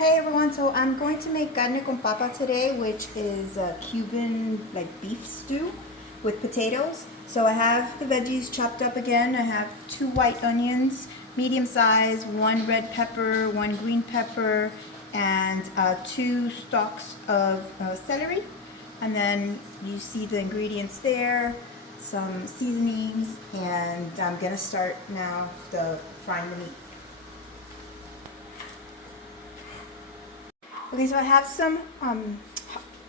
Hey everyone, so I'm going to make carne con papa today, which is a Cuban beef stew with potatoes. So I have the veggies chopped up again. I have 2 white onions, medium size, 1 red pepper, 1 green pepper, and 2 stalks of celery. And then you see the ingredients there, some seasonings, and I'm gonna start now frying the meat. Okay, so I have some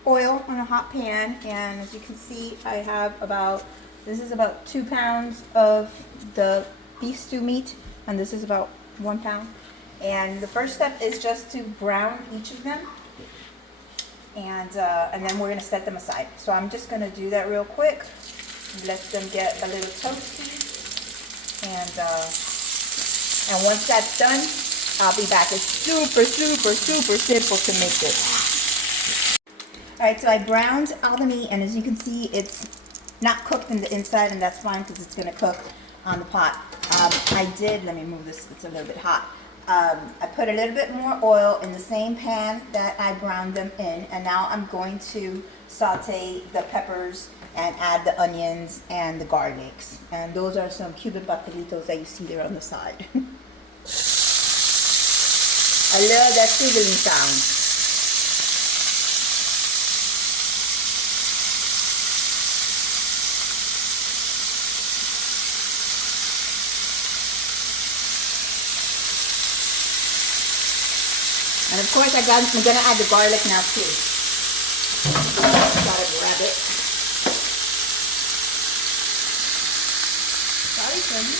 oil on a hot pan, and as you can see, I have this is about 2 pounds of the beef stew meat, and this is about 1 pound. And the first step is just to brown each of them, and then we're gonna set them aside. So I'm just gonna do that real quick, let them get a little toasty, and once that's done, I'll be back. It's super simple to make this. Alright, so I browned all the meat, and as you can see, it's not cooked in the inside, and that's fine because it's going to cook on the pot. Let me move this, it's a little bit hot. I put a little bit more oil in the same pan that I browned them in, and now I'm going to saute the peppers and add the onions and the garlics. And those are some Cuban pastelitos that you see there on the side. I love that sizzling sound. And of course I'm gonna add the garlic now too. Gotta grab it. Sorry, Sonny.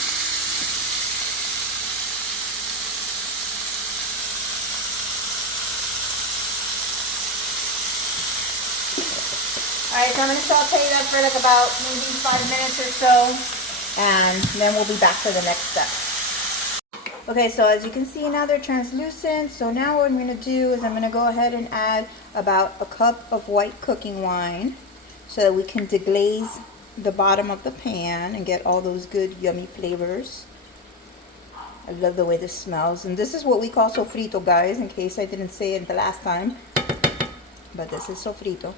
Alright, so I'm going to saute that for about maybe 5 minutes or so, and then we'll be back for the next step. Okay, so as you can see now they're translucent, so now what I'm going to do is I'm going to go ahead and add about a cup of white cooking wine so that we can deglaze the bottom of the pan and get all those good yummy flavors. I love the way this smells, and this is what we call sofrito, guys, in case I didn't say it the last time, but this is sofrito.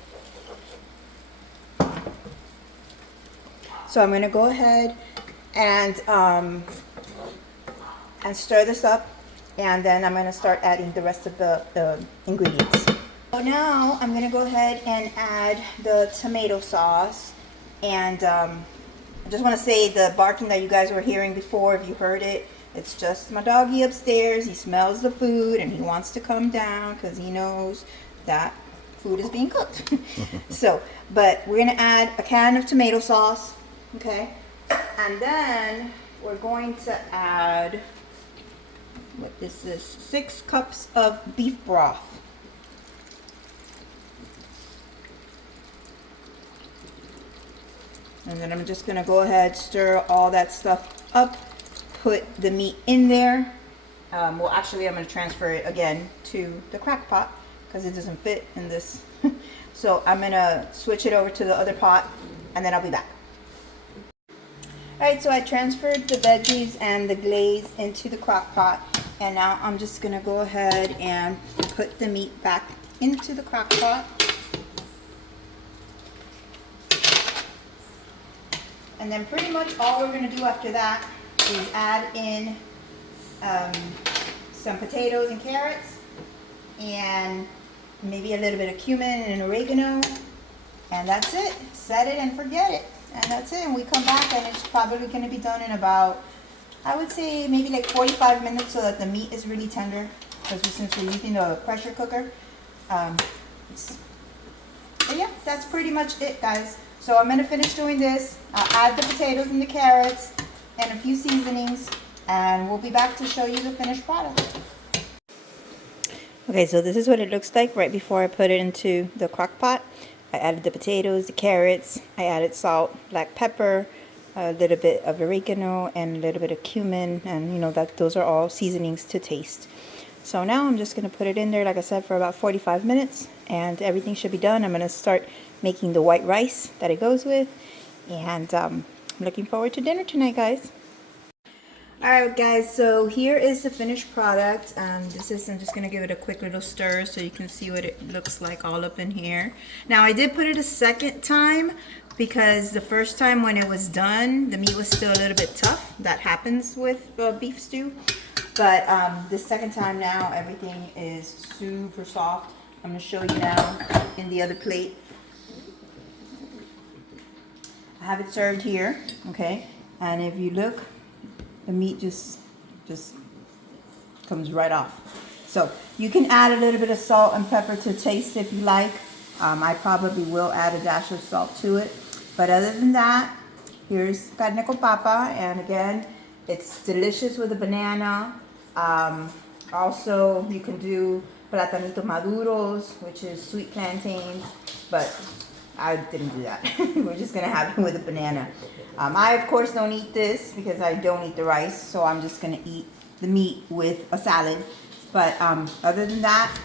So I'm going to go ahead and stir this up, and then I'm going to start adding the rest of the ingredients. So now I'm going to go ahead and add the tomato sauce, and I just want to say the barking that you guys were hearing before, if you heard it, it's just my doggy upstairs. He smells the food and he wants to come down because he knows that food is being cooked. But we're going to add a can of tomato sauce. Okay, and then we're going to add, what is this, 6 cups of beef broth. And then I'm just going to go ahead, stir all that stuff up, put the meat in there. Well, actually, I'm going to transfer it again to the crock pot because it doesn't fit in this. So I'm going to switch it over to the other pot, and then I'll be back. Alright, so I transferred the veggies and the glaze into the crock pot, and now I'm just going to go ahead and put the meat back into the crock pot. And then pretty much all we're going to do after that is add in some potatoes and carrots, and maybe a little bit of cumin and oregano, and that's it. Set it and forget it. And that's it, and we come back and it's probably going to be done in about, I would say maybe like 45 minutes, so that the meat is really tender, because since we're using a pressure cooker. But yeah, that's pretty much it, guys. So I'm going to finish doing this. I'll add the potatoes and the carrots and a few seasonings, and we'll be back to show you the finished product. Okay, so this is what it looks like right before I put it into the crock pot. I added the potatoes, the carrots, I added salt, black pepper, a little bit of oregano, and a little bit of cumin, and those are all seasonings to taste. So now I'm just going to put it in there, like I said, for about 45 minutes, and everything should be done. I'm going to start making the white rice that it goes with, and I'm looking forward to dinner tonight, guys. All right, guys, so here is the finished product. I'm just gonna give it a quick little stir so you can see what it looks like all up in here. Now, I did put it a second time because the first time when it was done, the meat was still a little bit tough. That happens with beef stew. But the second time now, everything is super soft. I'm gonna show you now in the other plate. I have it served here, okay? And if you look, the meat just comes right off. So you can add a little bit of salt and pepper to taste if you like. I probably will add a dash of salt to it. But other than that, here's carne con papa. And again, it's delicious with a banana. Also, you can do platanitos maduros, which is sweet plantains. But I didn't do that. We're just gonna have it with a banana. I of course don't eat this because I don't eat the rice, so I'm just gonna eat the meat with a salad. But other than that,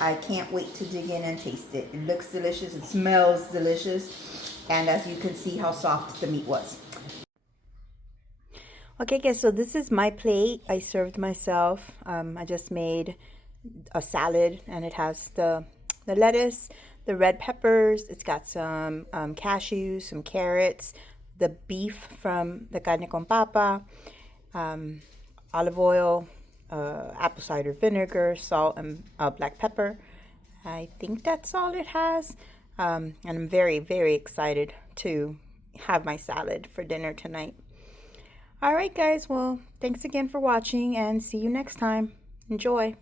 I can't wait to dig in and taste it. It looks delicious, it smells delicious, and as you can see how soft the meat was. Okay guys, so this is my plate. I served myself. I just made a salad and it has the lettuce, the red peppers, it's got some cashews, some carrots, the beef from the carne con papa, olive oil, apple cider vinegar, salt, and black pepper. I think that's all it has. And I'm very, very excited to have my salad for dinner tonight. All right, guys, well, thanks again for watching and see you next time. Enjoy.